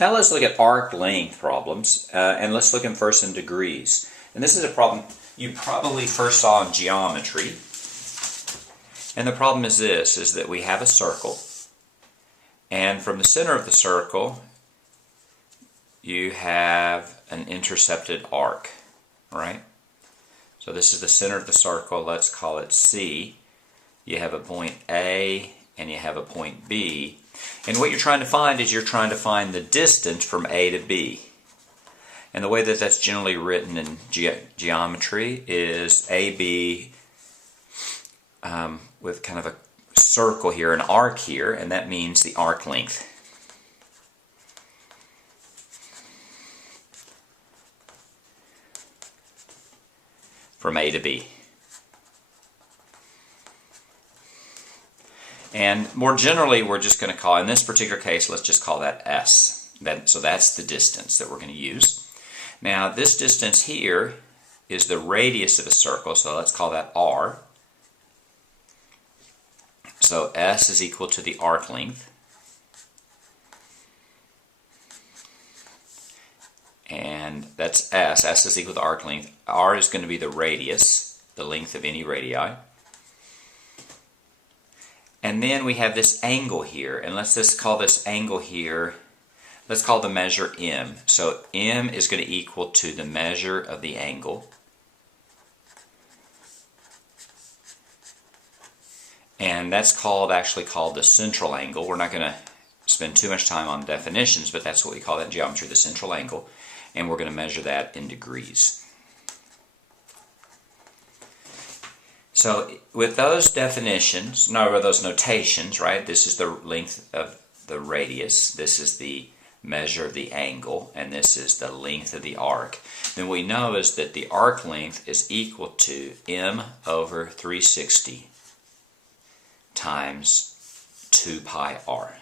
Now let's look at arc length problems, and let's look first in degrees. And this is a problem you probably first saw in geometry. And the problem is this, is that we have a circle, and from the center of the circle you have an intercepted arc, right? So this is the center of the circle, let's call it C. You have a point A and you have a point B. And what you're trying to find is you're trying to find the distance from A to B. And the way that that's generally written in geometry is AB with kind of a circle here, an arc here, and that means the arc length. From A to B. And more generally, we're just going to call, in this particular case, let's just call that S. So that's the distance that we're going to use. Now, this distance here is the radius of a circle, so let's call that R. So S is equal to the arc length. And that's S. S is equal to arc length. R is going to be the radius, the length of any radii. And then we have this angle here, and let's just call this angle here, let's call the measure M. So M is going to equal to the measure of the angle. And that's actually called the central angle. We're not going to spend too much time on definitions, but that's what we call that in geometry, the central angle. And we're going to measure that in degrees. So with those definitions, with those notations, right, this is the length of the radius, this is the measure of the angle, and this is the length of the arc, then we know is that the arc length is equal to M over 360 times 2 pi r.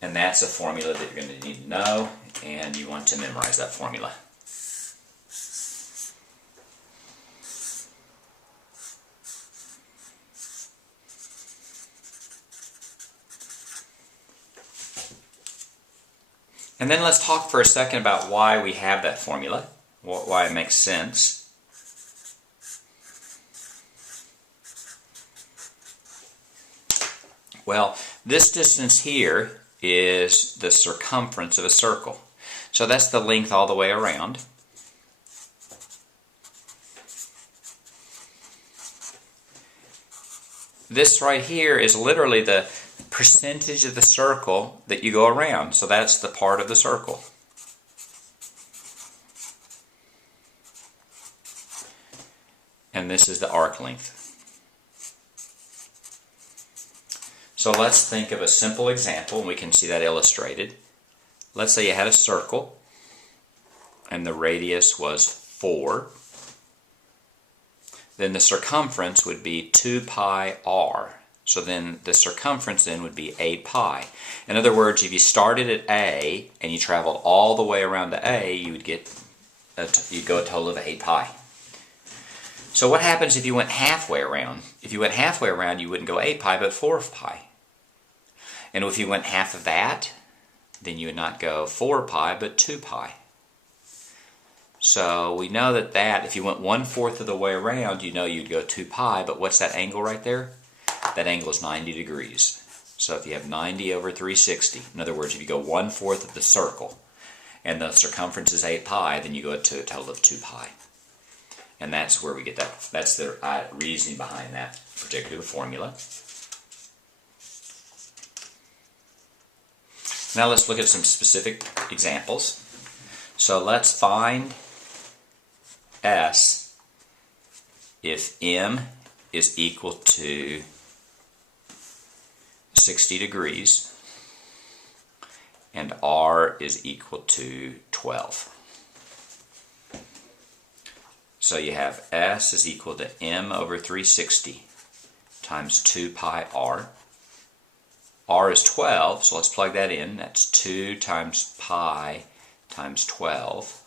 And that's a formula that you're going to need to know, and you want to memorize that formula. And then let's talk for a second about why we have that formula, why it makes sense. Well, this distance here is the circumference of a circle. So that's the length all the way around. This right here is literally the percentage of the circle that you go around. So that's the part of the circle. And this is the arc length. So let's think of a simple example, and we can see that illustrated. Let's say you had a circle, and the radius was 4. Then the circumference would be 2 pi r. So then the circumference then would be 8 pi. In other words, if you started at A and you traveled all the way around to A, you'd go a total of 8 pi. So what happens if you went halfway around? If you went halfway around, you wouldn't go 8 pi, but 4 pi. And if you went half of that, then you would not go 4 pi, but 2 pi. So we know that if you went 1/4 of the way around, you know you'd go 2 pi, but what's that angle right there? That angle is 90 degrees. So if you have 90 over 360, in other words, if you go 1/4 of the circle, and the circumference is 8 pi, then you go to a total of 2 pi. And that's where we get that. That's the reasoning behind that particular formula. Now let's look at some specific examples. So let's find S if M is equal to 60 degrees and R is equal to 12. So you have S is equal to M over 360 times 2 pi R. R is 12, so let's plug that in. That's 2 times pi times 12.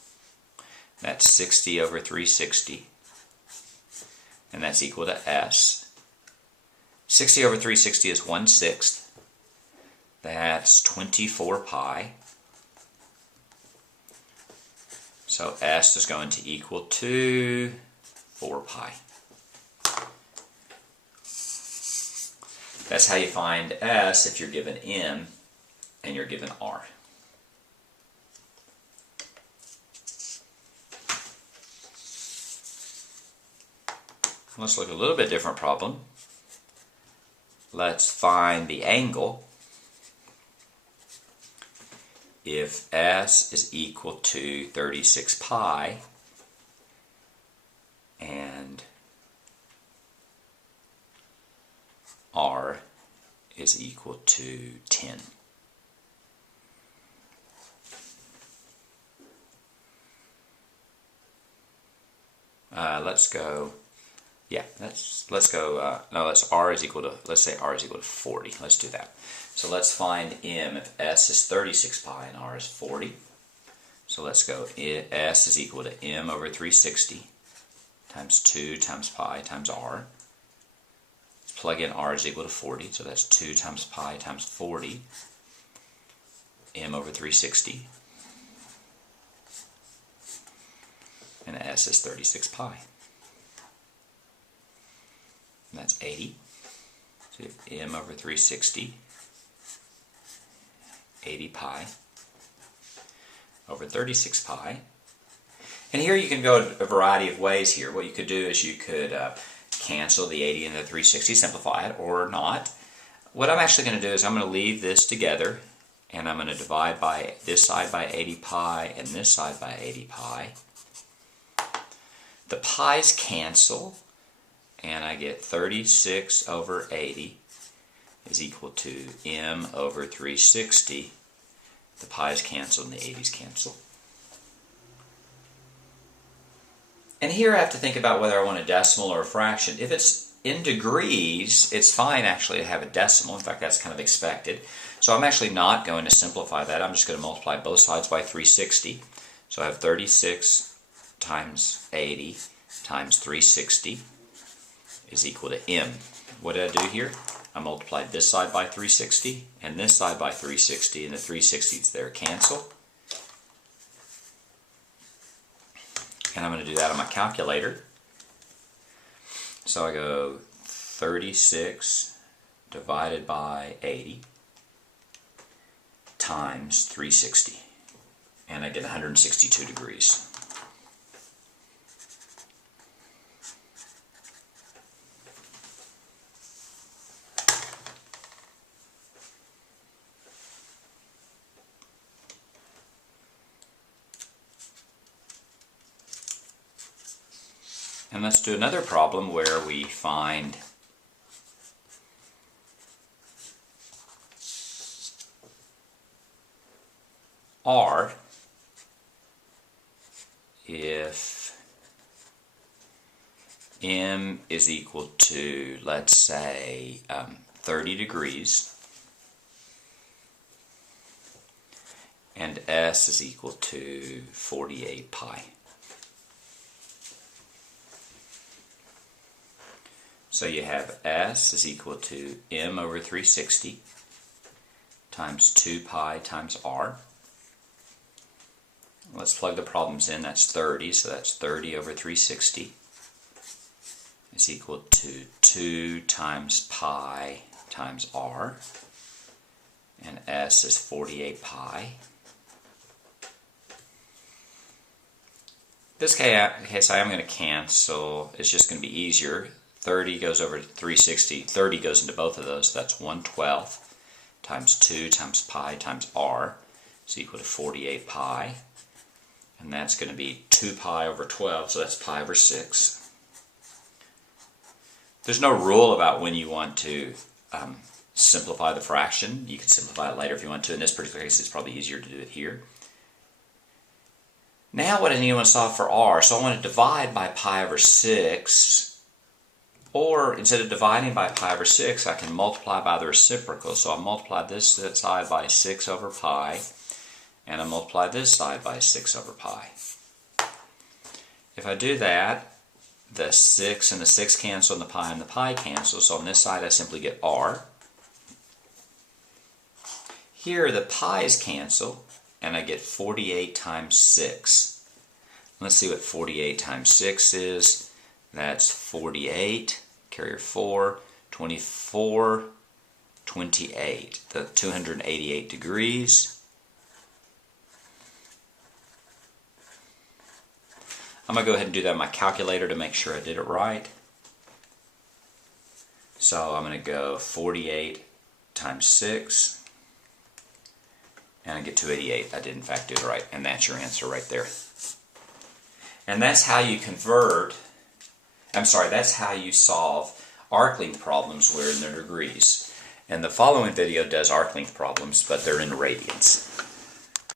That's 60 over 360. And that's equal to S. 60 over 360 is 1/6. That's 24 pi. So S is going to equal to 4 pi. That's how you find S if you're given M and you're given R. Let's look at a little bit different problem. Let's find the angle if S is equal to 36 pi and R is equal to 10. Let's go. Yeah, let's go. No, let's R is equal to. Let's say R is equal to 40. Let's do that. So let's find M if S is 36 pi and R is 40. So let's go. S is equal to M over 360 times 2 times pi times R. Let's plug in R is equal to 40. So that's 2 times pi times 40. M over 360. And S is 36 pi. And that's 80. So you have M over 360, 80 pi over 36 pi. And here you can go a variety of ways here. What you could do is you could cancel the 80 and the 360, simplify it, or not. What I'm actually going to do is I'm going to leave this together, and I'm going to divide by this side by 80 pi and this side by 80 pi. The pi's cancel, and I get 36 over 80 is equal to M over 360. The pi's cancel and the 80's cancel. And here I have to think about whether I want a decimal or a fraction. If it's in degrees, it's fine actually to have a decimal. In fact, that's kind of expected. So I'm actually not going to simplify that. I'm just going to multiply both sides by 360. So I have 36 times 80 times 360 is equal to M. What did I do here? I multiplied this side by 360 and this side by 360, and the 360's there cancel. And I'm going to do that on my calculator. So I go 36 divided by 80 times 360, and I get 162 degrees. And let's do another problem where we find R if M is equal to, let's say, 30 degrees, and S is equal to 48 pi. So you have S is equal to M over 360 times 2 pi times R. Let's plug the problems in. That's 30, so that's 30 over 360 is equal to 2 times pi times R. And S is 48 pi. This case I am going to cancel. It's just going to be easier. 30 goes over to 360. 30 goes into both of those. So that's 1/12 times 2 times pi times R is equal to 48 pi. And that's going to be 2 pi over 12, so that's pi over 6. There's no rule about when you want to simplify the fraction. You can simplify it later if you want to. In this particular case, it's probably easier to do it here. Now what I need to solve for R, so I want to divide by pi over 6. Or instead of dividing by pi over 6, I can multiply by the reciprocal. So I'll multiply this side by 6 over pi, and I multiply this side by 6 over pi. If I do that, the 6 and the 6 cancel, and the pi cancel. So on this side I simply get R. Here the pi's cancel, and I get 48 times 6. Let's see what 48 times 6 is. That's 48, carrier 4, 24, 28. The 288 degrees. I'm going to go ahead and do that on my calculator to make sure I did it right. So I'm going to go 48 times 6, and I get 288. I did in fact do it right, and that's your answer right there. And that's how you that's how you solve arc length problems where in their degrees. And the following video does arc length problems, but they're in radians.